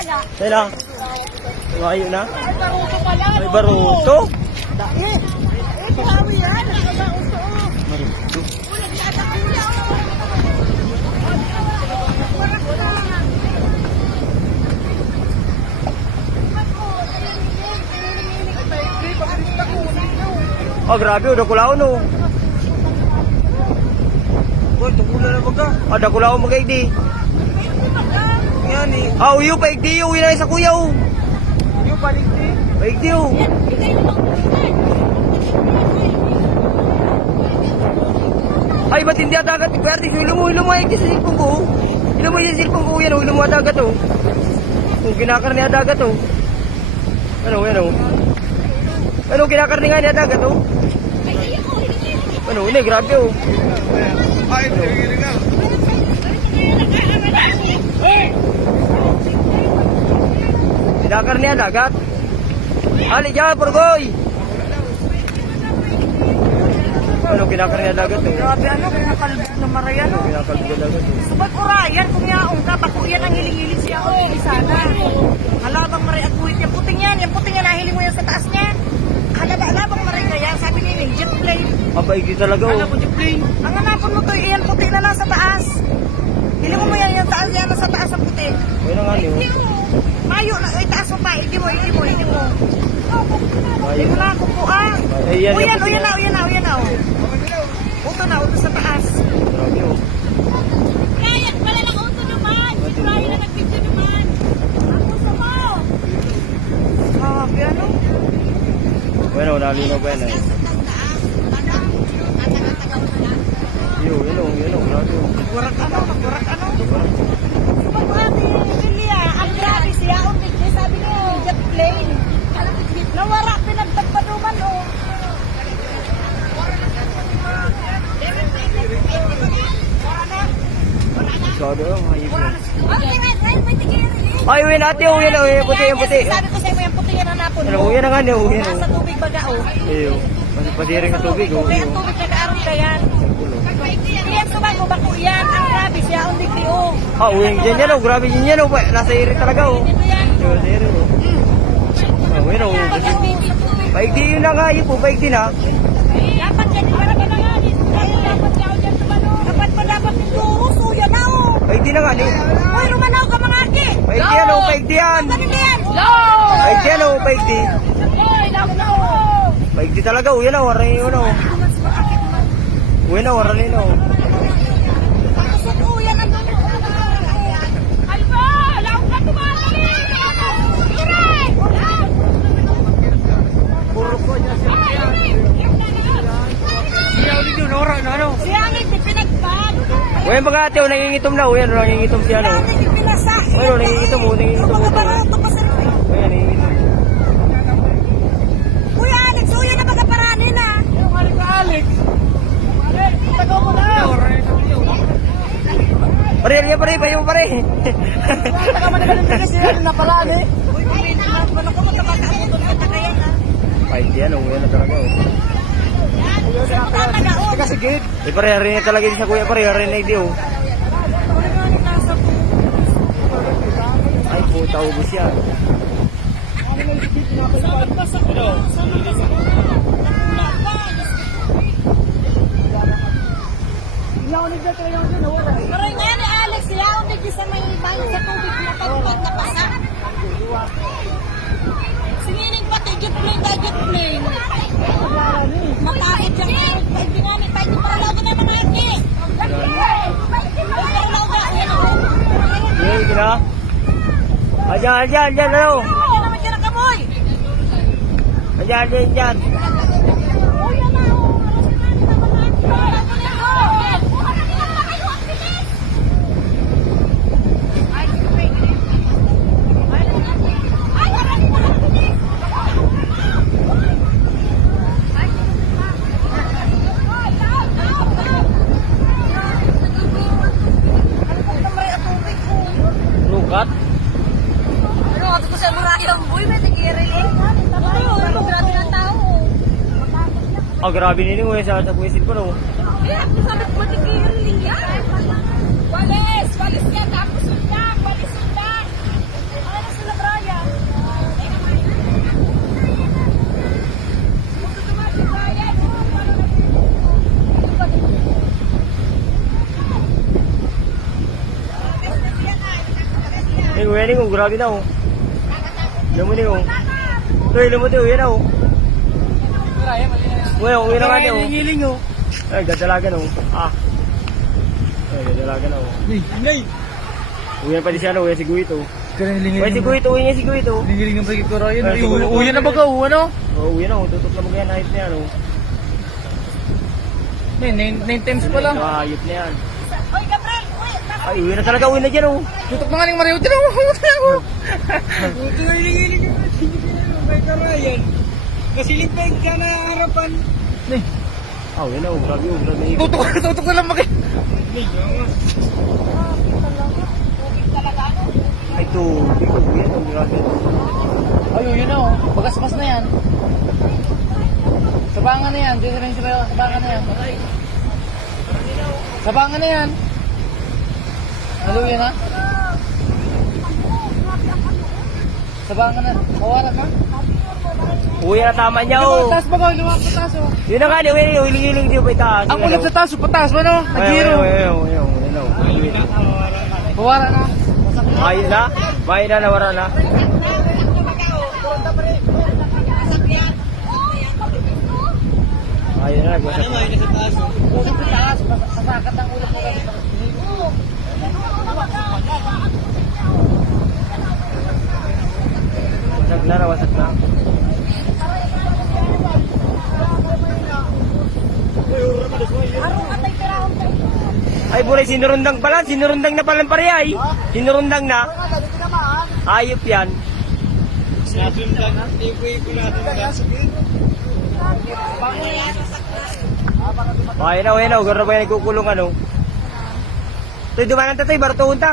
Sa'yo lang. Layo na. Ay, baruto pala. May baruto. Dahil. Eh, kulawi yan. Nakabaruto. Baruto. Oh, grabe. Udah kulao no. Boy, tunggulan na baga. Ada kulao magkaigdi. Yan eh. Ah, uyo pa igdi. Uwi na sa kuya. Yung balik eh. Paigdi. Ay, ba't hindi at agad? Pwerte, hilo mo ay sa silpong ko. Hilo mo yung silpong ko. Yan, hilo mo at agad oh. Kung kinakarni at agad oh. Ano, ano? Ano, kinakarni nga niya at agad oh. Ano, ini, grabe oh. Ay, tingin nga. Kinakarni at agad. Ali, dyan, Purgoy. Ano, kinakarni at agad oh. Grabe ano, kinakalbog na marayan. Ano, kinakalbi at agad oh. Subag orayan, kung yaong ka, bako yan ang hiling-hiling siya ako, hindi sana. Halabang maray at buhit yung puting yan nahiling mo yan sa taas niya. Halabang maray ka yan, sabi niya yung jet plane. Papaigdi talaga oh. Jet plane. Ang hanapon mo to, yan puti na lang sa taas. Hiling mo yan, yung taas yan sa taas ang puti. Ayun na nga niyo. Mayo na, ay taas mo pa, hindi mo. Hindi mo na ako po ah. Ayan, Uyan yan, na. Uto na, uto sa taas. Grabe oh. Brian, wala lang auto naman. Si Brian na nag-video naman. Ako sa mo. Grabe ano? Bueno, nalino pa yan eh. Yun oh, grabe oh. Nagwarak ano? Pag-ati, Lilia, ang grabe siya, sabi niya yung jet plane. Nawara, pinagtagpaduman oh. Masyado oh, hayip na. Ay, Ay, uwi natin oh, yan oh, yung puti, yung puti. Sabi ko sa'yo, yung puti yan hanapon Ano, mo. uwi na nga niyo, uwi na Nasa oh. tubig baga oh. Iyo, pasiring ang tubig oh. Kaya ang tubig nag-aaroy ka yan. Iyan subay mo, bako yan. Ang grabe siya, ang digdi oh. Ah, uwi yan oh, grabe yan oh. Nasa iri talaga oh. Dito yan. Nasa iri oh. Ah, uwi na oh. Paigdi yun na nga, yun po, paigdi na. Dapat yan, para ba na nga? Dapat yaw dyan tumanong. Dapat nito, suya na oh. Paigdi na nga ni. Uy, lumanaw ka mga aki. Paigdi yan oh, paigdi yan. Ganun yan. Paigdi yan oh, paigdi. Paigdi talaga, uwi na, waran yun oh. Uwi na, waran yun oh. Sukuyan ang ganun. Alba, lang ka tumatali. Puro ko dyan siya. Siya ulit yun, oras na ano. Siya ang ipinagpag. Uy, mga ate, nangingitom na, uwi, nangingitom siya no. Siya ang ipinasa. Uy, nangingitom oh, nangingitom Mga oh. baroto pa sa rin. Uy, nangingitom. Kuya Alex, suya na magaparanin ah. Alex. Tago mo na. Pare, payo pare. Taga mo na ganun din siya na parani. Uy, ano ko mo tabaka mo sa tagayan ah. Paigdi yan, uwi na talaga oh. Teka sige. Eh, pare, harin na talaga din sa kuya, pare, harin na hindi oh. Ay, puta, ubus yan. Maroy nga ni Alex, sila ang medyo sa may bayo sa tubig na pagpag na pasa. Singining pati, jet plane. Matakit yan. Pwede nga ni, pwede paralaw ka na mga aki. Yun, kina. Ayan, ano. Ano naman dyan ang kamoy? Ayan. Lukat. Ano, ato ko sa murayang boy, may tigiri eh. Ano, grabe ng tao. Oh, grabe nini mo sa puwisin ko no. Eh, ako sabi ko tigiri yan. Walis yan, tapos sundan. Walis sundan. Ay, uwi na yung, grabe na oh. Ilan mo na yung. Ito, ilan mo ito, uwi na oh. Uwi na nga niya oh. Hiling oh. Ay, gadalagan oh. Ay, gadalagan oh. Nay. Uwi na pala siya no, uwi na si Guito. Hiling Uwi si Guito, uwi niya si Guito. Hiling ng pagkik ko Ryan. Ay, siguro. Uwi na ba ka? Ano? Oo, uwi na oh, tutok na magyan, ayot na yan oh. May 9 times pa lang. Ito, ayot na yan. Oy, Gabriel! Uy! Ay, uwi na talaga, uwi na dyan oh. Tutok na nga ng Mario. Tira mo. Ito na hiling yung pagkik ko Ryan. Kasilipag ka na harapan. Nay. Uwi na oh, grabe oh, grabe na Tutok na lang maki. Ay, ito, uwi na oh, grabe. Ay, yun na oh. Bagasmas na yan. Sabangan na yan. Diyan rin siya sabangan na yan. Sabangan na yan. Halo yan ha? Sabangan na. Kawaran ha? Uwi na tama niya oh. Taas ba ba? Luwag sa taas oh. Yun na nga, uwi na, hiling-hiling diyo pa itaas. Ang ulit sa taas, pataas ba no? Nag-hero. Kawaran ha? Ayun na, bahay na, nawara na. Ayun na, nagwasak na. Ulit sa taas, sasakat ang ulit mo ganito. Wasak na, nawasak na. Ay, bulay, sinurundang pala. Sinurundang na pala pare ay. Sinurundang na. Ayop yan. Ay na, gano'n ba yan nagkukulong ano? Ito'y dumanan tatay, barutuhon ta.